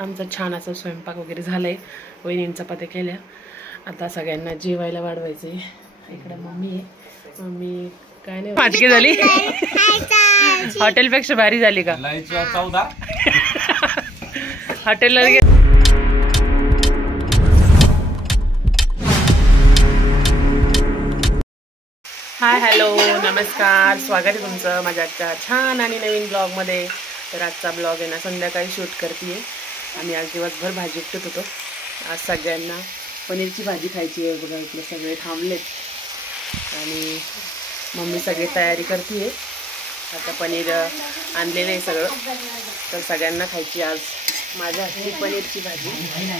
आमचा छान असा स्वयंपाक वगैरे झालाय. वहिनींनी चपात्या केल्या. आता सगळ्यांना जेवायला वाढवायचंय. इकडे मम्मी आहे. मम्मी काय नाही भाजी झाली. हॉटेलपेक्षा भारी झाली का? 14 हॉटेलला हाय हॅलो नमस्कार, स्वागत आहे तुमचं माझ्या आजच्या छान आणि नवीन ब्लॉगमध्ये. तर आजचा ब्लॉग आहे ना संध्याकाळी शूट करते. आम्ही आज दिवसभर भाजी उपटत होतो. आज सगळ्यांना पनीरची भाजी खायची आहे. बघा इथले सगळे थांबलेत आणि मम्मी सगळी तयारी करते. आता पनीर आणलेलं आहे सगळं, तर सगळ्यांना खायची आज माझ्या हातची पनीरची भाजी.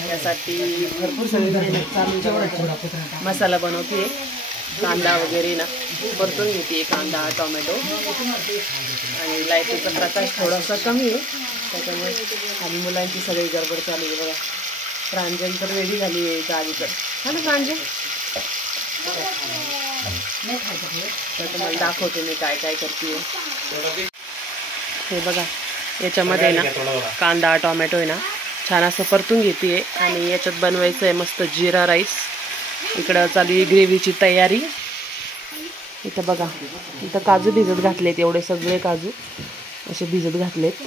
त्यासाठी भरपूर सगळे चालू मसाला बनवते. कांदा वगैरे ना परतून घेते, कांदा टोमॅटो, आणि लाईटीचा प्रकाश थोडासा कमी आहे त्याच्यामुळे. आणि मुलांची सगळी गडबड चालू आहे. बघा प्रांजल तर रेडी झाली आहे गाडीकडे. हा ना प्रांजल, तर तुम्हाला दाखवते मी काय काय करते. हे बघा याच्यामध्ये ना कांदा टोमॅटो आहे ना छान असं परतून घेते. आणि याच्यात बनवायचं आहे मस्त जिरा राईस. इकडं चालू आहे ग्रेव्हीची तयारी. इथं बघा, इथं काजू भिजत घातलेत, एवढे सगळे काजू असे भिजत घातलेत.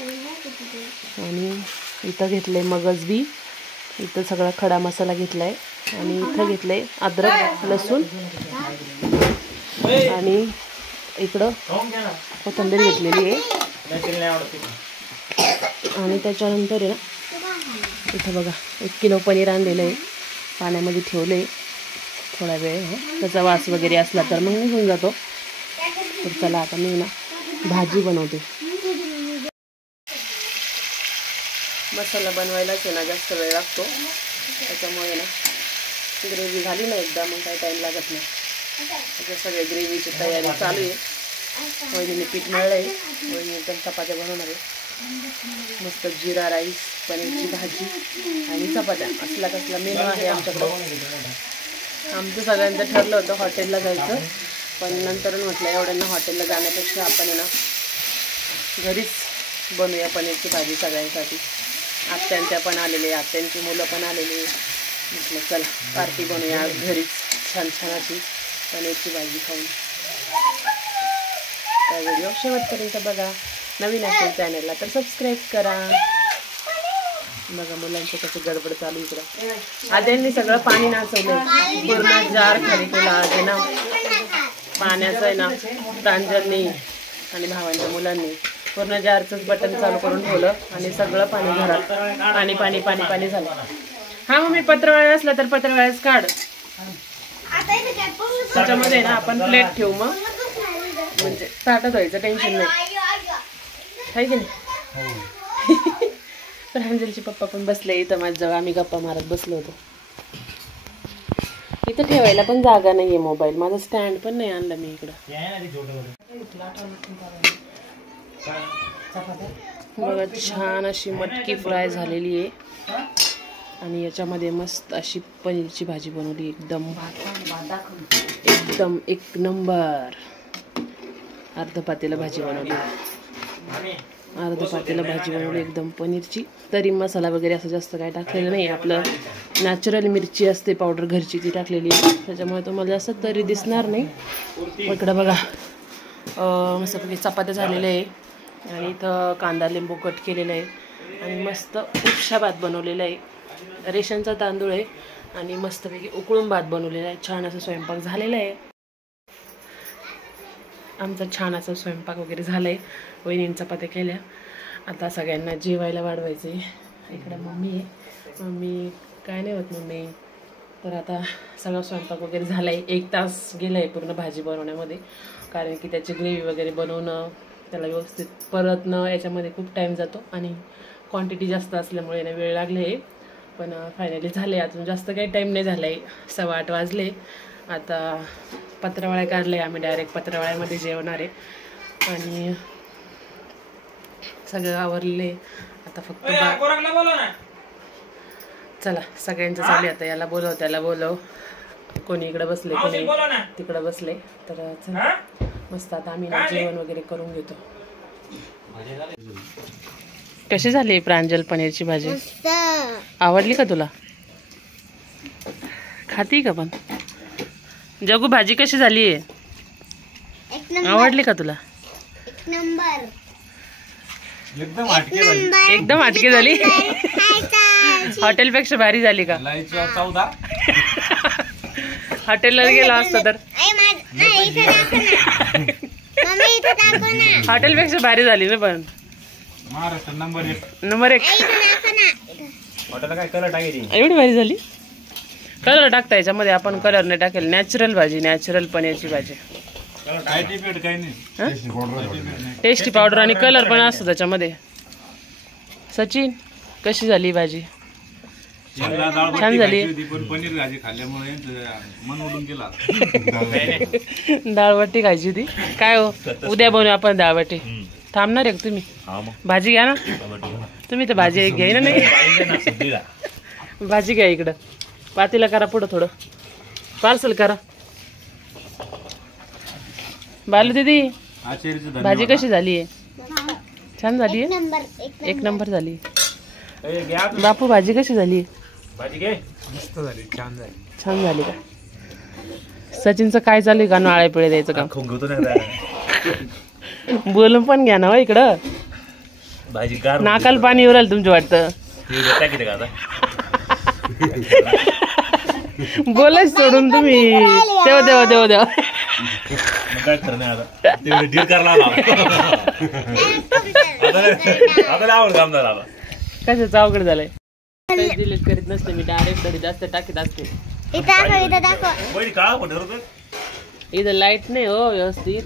आणि इथं घेतले मगज बी. इथं सगळा खडा मसाला घेतलाय. आणि इथं घेतले अद्रक लसूण. आणि इकडं कोथिंबीर घेतलेली आहे. आणि त्याच्यानंतर आहे ना इथं बघा 1 किलो पनीर आणलेलं आहे, पाण्यामध्ये ठेवलं आहे थोडा वेळ. त्याचा वास वगैरे असला तर मग निघून जातो. तर चला आता मी ना भाजी बनवते. मसाला बनवायलाच आहे ना जास्त वेळ लागतो, त्याच्यामुळे ना ग्रेव्ही झाली ना एकदा मग काही टाईम लागत नाही. आता सगळे ग्रेव्हीची तयारी चालू आहे. वहिनीने पीठ मळलं आहे. वहिनी एकदम चपात्या बनवणार आहे. मस्त जिरा राईस, पनीरची भाजी आणि चपात्या. असला कसला मेनू आहे आमच्याकडं. आमचं सगळ्यांचं ठरलं होतं हॉटेलला जायचं, पण नंतर म्हटलं एवढ्यांना हॉटेलला जाण्यापेक्षा आपण आहे ना घरीच बनवूया पनीरची भाजी सगळ्यांसाठी. आत्यांच्या पण आलेले, आत्यांची मुलं पण आलेली. म्हटलं चला पार्टी बनवूया घरीच छान छान अशी पनीरची भाजी खाऊन. त्या व्हिडिओ शेवटपर्यंत बघा. नवीन असेल चॅनलला तर सबस्क्राईब करा. बघा मुलांची कशी गडबड चालू इकडं. आद्यांनी सगळं पाणी नाचवलंय, पूर्ण जार खाली केला. आहे ना पाण्याचं आहे ना प्रांजलनी आणि भावांच्या मुलांनी पूर्ण जारचंच बटन चालू करून ठेवलं आणि सगळं पाणी घरात पाणी पाणी पाणी पाणी झालं. हा मग मी पत्रवाळ्या असला तर पत्रवाळ्याच काढ. त्याच्यामध्ये ना आपण प्लेट ठेवू, मग म्हणजे ताटात व्हायचं टेन्शन नाही, आहे की नाही. प्रांजलचे पप्पा पण बसले इथं माझ्याजवळ. आम्ही गप्पा मारत बसलो होतो. इथं ठेवायला पण जागा नाहीये मोबाईल. माझं स्टँड पण नाही आणलं मी इकडं. बघा छान अशी मटकी फ्राय झालेली आहे. आणि याच्यामध्ये मस्त अशी पनीरची भाजी बनवली. एकदम एकदम 1 नंबर. अर्ध पातेला भाजी बनवली, अर्ध पातेला भाजी बनवली एकदम पनीरची. तरी मसाला वगैरे असं जास्त काय टाकलेलं नाही. आपलं नॅचरल मिरची असते पावडर घरची, ती टाकलेली आहे. त्याच्यामुळे तुम्हाला असं तरी दिसणार नाही. इकडं बघा मस्तपैकी चपात्या झालेल्या आहे. आणि इथं कांदा लिंबू कट केलेलं आहे. आणि मस्त उपशा भात बनवलेला आहे. रेशनचा तांदूळ आहे आणि मस्तपैकी उकळून भात बनवलेला आहे. छान असं स्वयंपाक झालेला आहे. आमचा छान असा स्वयंपाक वगैरे झाला आहे. वहिनींनी चपात्या केल्या. आता सगळ्यांना जेवायला वाढवायचं आहे. इकडे मम्मी आहे. मम्मी काय नाही होत मम्मी. तर आता सगळं स्वयंपाक वगैरे झाला आहे. 1 तास गेला आहे पूर्ण भाजी बनवण्यामध्ये, कारण की त्याची ग्रेव्ही वगैरे बनवणं, त्याला व्यवस्थित परतणं, याच्यामध्ये खूप टाईम जातो. आणि क्वांटिटी जास्त असल्यामुळे ना वेळ लागले आहे. पण फायनली झाले. अजून जास्त काही टाईम नाही झाला आहे. 7:15 वाजले. आता पत्रावळ्या काढले आम्ही, डायरेक्ट पत्रावळ्यामध्ये जेवणार आहे. आणि सगळं आवरले आता. फक्त चला सगळ्यांचं चालू आता. याला बोलव त्याला बोलव, कोणी इकडे बसले कोणी तिकडे बसले. तर चला मस्त आता आम्ही जेवण वगैरे करून घेतो. कशी झाली प्रांजल पनीरची भाजी? आवडली का तुला? खाती का पण? जगू भाजी कशी झाली आहे? आवडली का तुला? एकदम हटके झाली. हॉटेलपेक्षा भारी झाली का? हॉटेलला गेला असता तर हॉटेलपेक्षा भारी झाली ना. पण महाराष्ट्र नंबर 1 हॉटेलला काय कलर टाकायची? एवढी भारी झाली. कलर टाकता याच्यामध्ये, आपण कलर नाही टाकेल. नॅचरल भाजी, नॅचरल पनीरची भाजी. टेस्टी पावडर आणि कलर पण असतो त्याच्यामध्ये. सचिन कशी झाली भाजी? छान झाली. पनीर भाजी खाल्ल्यामुळे मन उडून गेला. डाळबट्टी खायची होती काय हो? उद्या बनवू आपण डाळबट्टी. थांबणार आहे का तुम्ही? भाजी घ्या ना तुम्ही. तर भाजी घ्याय ना. नाही भाजी घ्या इकडं. पातीला करा पुढं थोडं. पार्सल करा. बालू दीदी भाजी कशी झाली आहे? छान झाली आहे. एक नंबर झाली. बापू भाजी कशी झाली? मस्त झाली. छान झाली का? सचिनचं काय चालू आहे का? नाळे पिळे द्यायचं काम. बोलून पण घ्या ना हो इकडं. नाकाल पाणी येऊ राहिलं तुमचं वाटतं. बोलायच सोडून तुम्ही. देव काय करणे आता डील करला. कशाचं अवघड झालंय. डिलीट करीत नसते मी. डायरेक्ट घरी जास्त टाकीत असते. इथं लाईट नाही हो व्यवस्थित.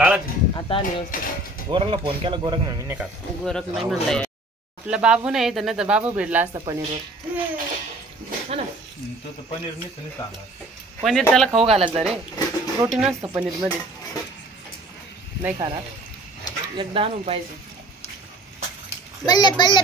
आता आली व्यवस्थित. गोरखला फोन केला. गोरख नाही. मी का गोरख नाही म्हणलंय. आपला बाबू नाही तर नाही तर बाबू भेटला असता पनीरवर. हा ना. पनीर नाही. पनीर त्याला खाऊ घालायचं रे. प्रोटीन असतं पनीर मध्ये. नाही खाला एकदा आणून पाहिजे. बल्ले बल्ले